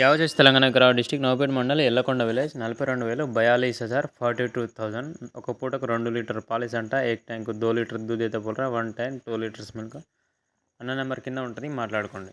యావచేసి తెలంగాణ గ్రామ district Navapet mandal Ellakonda village నలభై రెండు వేలు బయాలీస్ హజార్ ఫార్టీ టూ థౌజండ్. ఒక పూటకు రెండు లీటర్ పాలిస్ అంట ఏక్ ట్యాంక్ దో లీటర్ దూదేత అయితే one time two litres milk. అన్న నెంబర్ కింద ఉంటుంది మాట్లాడుకోండి.